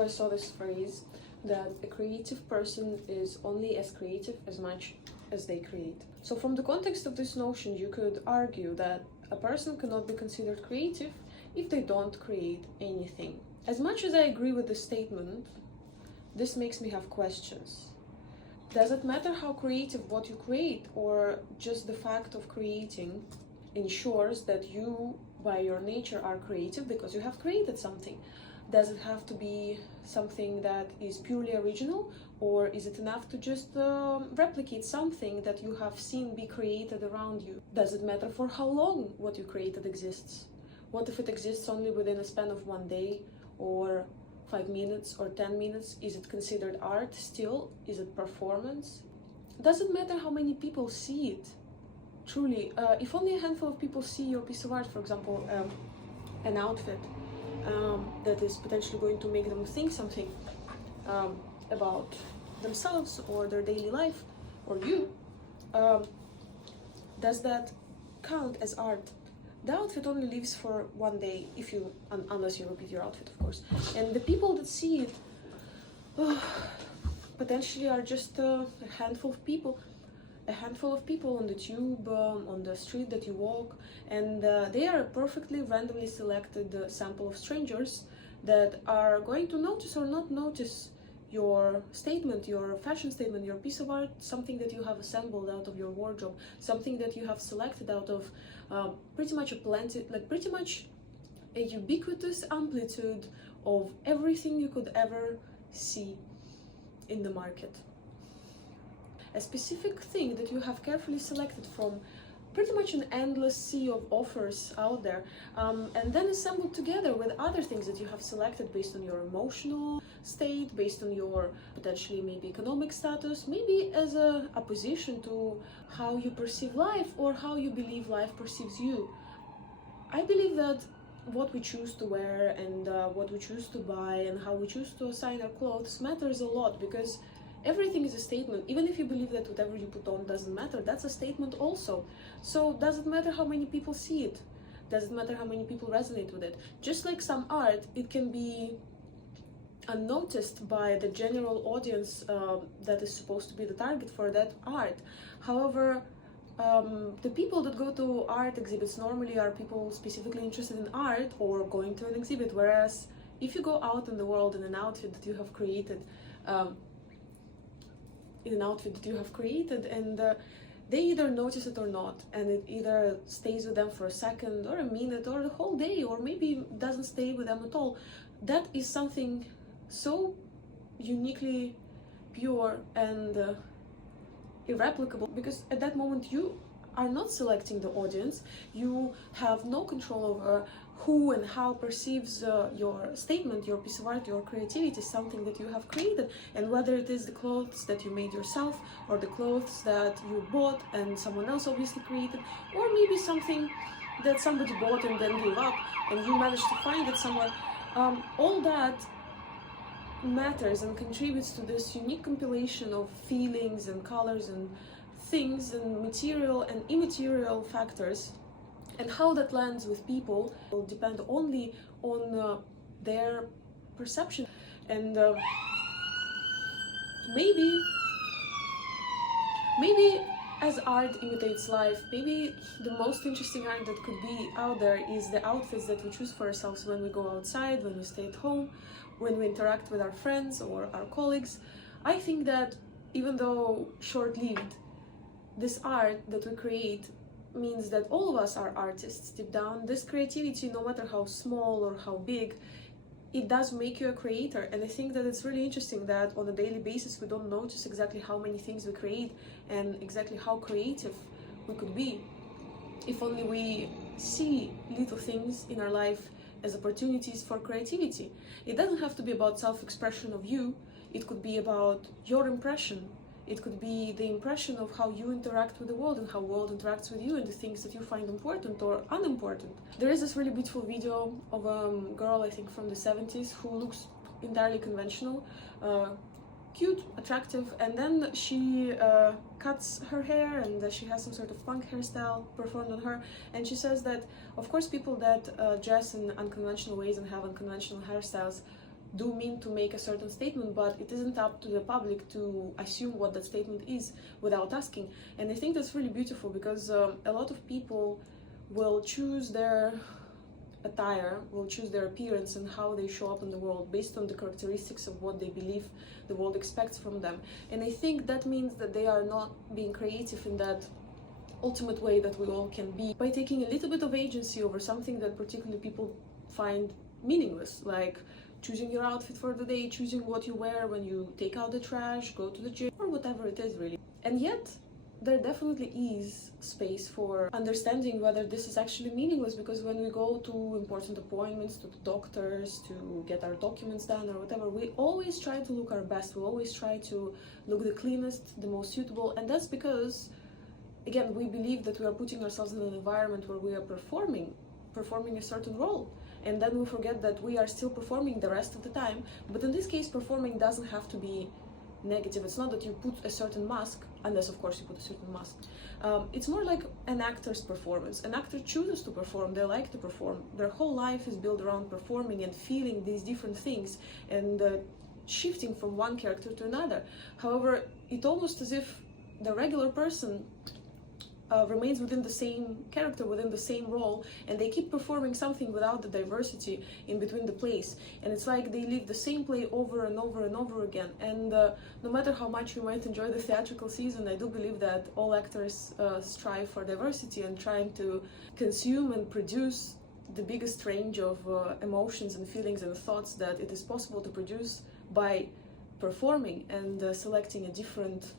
ago I saw this phrase that a creative person is only as creative as much as they create. So from the context of this notion, you could argue that a person cannot be considered creative if they don't create anything. As much as I agree with this statement, this makes me have questions. Does it matter how creative what you create, or just the fact of creating ensures that you, by your nature, are creative because you have created something? Does it have to be something that is purely original, or is it enough to just replicate something that you have seen be created around you? Does it matter for how long what you created exists? What if it exists only within a span of 1 day, or 5 minutes, or 10 minutes? Is it considered art still? Is it performance? Does it matter how many people see it? Truly, if only a handful of people see your piece of art, for example, an outfit, that is potentially going to make them think something about themselves or their daily life or you, does that count as art? The outfit only lives for 1 day, if you unless you repeat your outfit, of course. And the people that see it potentially are just a handful of people. A handful of people on the tube, on the street that you walk, and they are a perfectly randomly selected sample of strangers that are going to notice or not notice your statement, your fashion statement, your piece of art, something that you have assembled out of your wardrobe, something that you have selected out of pretty much a ubiquitous amplitude of everything you could ever see in the market. A specific thing that you have carefully selected from pretty much an endless sea of offers out there, and then assembled together with other things that you have selected based on your emotional state, based on your potentially maybe economic status, maybe as a opposition to how you perceive life or how you believe life perceives you. I believe that what we choose to wear and what we choose to buy and how we choose to assign our clothes matters a lot, because everything is a statement. Even if you believe that whatever you put on doesn't matter, that's a statement also. So does it matter how many people see it? Does it matter how many people resonate with it? Just like some art, it can be unnoticed by the general audience that is supposed to be the target for that art. However, the people that go to art exhibits normally are people specifically interested in art or going to an exhibit, whereas if you go out in the world in an outfit that you have created, and they either notice it or not, and it either stays with them for a second or a minute or the whole day, or maybe doesn't stay with them at all. That is something so uniquely pure and irreplicable, because at that moment you are not selecting the audience. You have no control over who and how perceives your statement, your piece of art, your creativity, something that you have created, and whether it is the clothes that you made yourself or the clothes that you bought and someone else obviously created, or maybe something that somebody bought and then gave up and you managed to find it somewhere. All that matters and contributes to this unique compilation of feelings and colors and things and material and immaterial factors. And how that lands with people will depend only on their perception. And maybe as art imitates life, maybe the most interesting art that could be out there is the outfits that we choose for ourselves when we go outside, when we stay at home, when we interact with our friends or our colleagues. I think that even though short-lived, this art that we create means that all of us are artists deep down. This creativity, no matter how small or how big, it does make you a creator. And I think that it's really interesting that on a daily basis we don't notice exactly how many things we create and exactly how creative we could be if only we see little things in our life as opportunities for creativity. It doesn't have to be about self-expression of you. It could be about your impression. It could be the impression of how you interact with the world and how the world interacts with you and the things that you find important or unimportant. There is this really beautiful video of a girl, I think from the 70s, who looks entirely conventional, cute, attractive, and then she cuts her hair and she has some sort of punk hairstyle performed on her, and she says that of course people that dress in unconventional ways and have unconventional hairstyles do mean to make a certain statement, but it isn't up to the public to assume what that statement is without asking. And I think that's really beautiful, because a lot of people will choose their attire, will choose their appearance and how they show up in the world based on the characteristics of what they believe the world expects from them. And I think that means that they are not being creative in that ultimate way that we all can be, by taking a little bit of agency over something that particularly people find meaningless, like choosing your outfit for the day, choosing what you wear when you take out the trash, go to the gym, or whatever it is really. And yet there definitely is space for understanding whether this is actually meaningless, because when we go to important appointments, to the doctors, to get our documents done or whatever, we always try to look our best, we always try to look the cleanest, the most suitable. And that's because, again, we believe that we are putting ourselves in an environment where we are performing a certain role. And then we forget that we are still performing the rest of the time. But in this case, performing doesn't have to be negative. It's not that you put a certain mask, unless of course you put a certain mask. It's more like an actor's performance. An actor chooses to perform, they like to perform. Their whole life is built around performing and feeling these different things and shifting from one character to another. However, it's almost as if the regular person remains within the same character, within the same role, and they keep performing something without the diversity in between the plays. And it's like they live the same play over and over and over again. And no matter how much we might enjoy the theatrical season, I do believe that all actors strive for diversity and trying to consume and produce the biggest range of emotions and feelings and thoughts that it is possible to produce by performing and selecting a different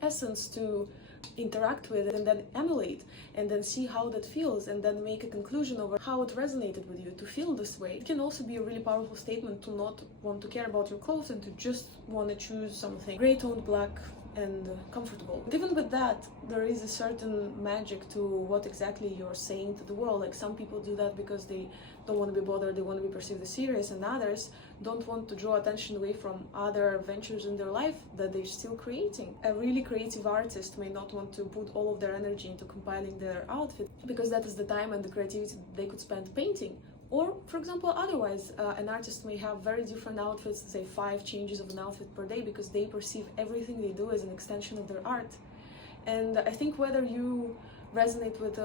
essence to interact with and then emulate, and then see how that feels, and then make a conclusion over how it resonated with you to feel this way. It can also be a really powerful statement to not want to care about your clothes and to just want to choose something gray toned, black and comfortable. But even with that, there is a certain magic to what exactly you're saying to the world. Like, some people do that because they don't want to be bothered, they want to be perceived as serious, and others don't want to draw attention away from other ventures in their life that they're still creating. A really creative artist may not want to put all of their energy into compiling their outfit, because that is the time and the creativity they could spend painting. Or, for example, otherwise, an artist may have very different outfits, say 5 changes of an outfit per day, because they perceive everything they do as an extension of their art. And I think whether you resonate with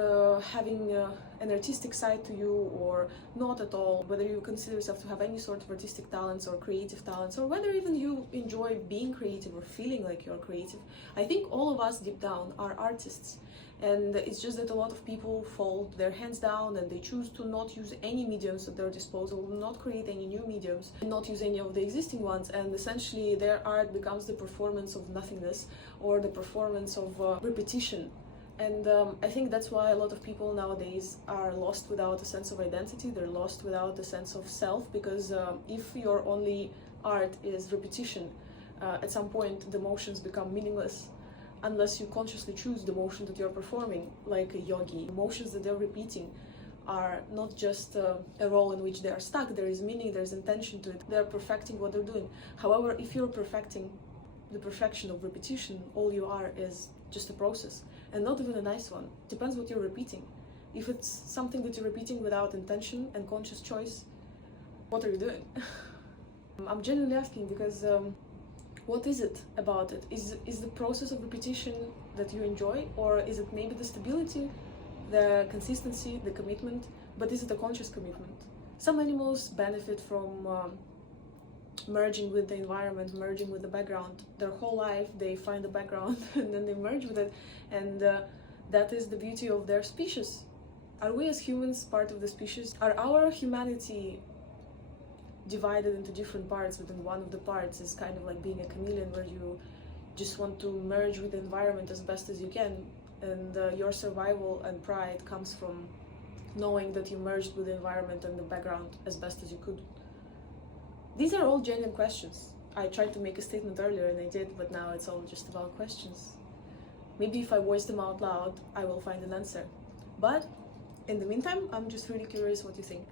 having an artistic side to you or not at all, whether you consider yourself to have any sort of artistic talents or creative talents, or whether even you enjoy being creative or feeling like you're creative, I think all of us deep down are artists. And it's just that a lot of people fold their hands down and they choose to not use any mediums at their disposal, not create any new mediums, not use any of the existing ones, and essentially their art becomes the performance of nothingness or the performance of repetition. And I think that's why a lot of people nowadays are lost without a sense of identity, they're lost without a sense of self, because if your only art is repetition, at some point the motions become meaningless. Unless you consciously choose the motion that you're performing, like a yogi. The motions that they're repeating are not just a role in which they are stuck, there is meaning, there's intention to it, they're perfecting what they're doing. However, if you're perfecting the perfection of repetition, all you are is just a process, and not even a nice one. Depends what you're repeating. If it's something that you're repeating without intention and conscious choice, what are you doing? I'm genuinely asking, because what is it about it? Is the process of repetition that you enjoy, or is it maybe the stability, the consistency, the commitment? But is it a conscious commitment? Some animals benefit from merging with the environment, merging with the background. Their whole life they find the background and then they merge with it, and that is the beauty of their species. Are we as humans part of the species? Are our humanity divided into different parts within one of the parts is kind of like being a chameleon, where you just want to merge with the environment as best as you can, and your survival and pride comes from knowing that you merged with the environment and the background as best as you could? These are all genuine questions. I tried to make a statement earlier and I did, but now it's all just about questions. Maybe if I voice them out loud, I will find an answer. But in the meantime, I'm just really curious what you think.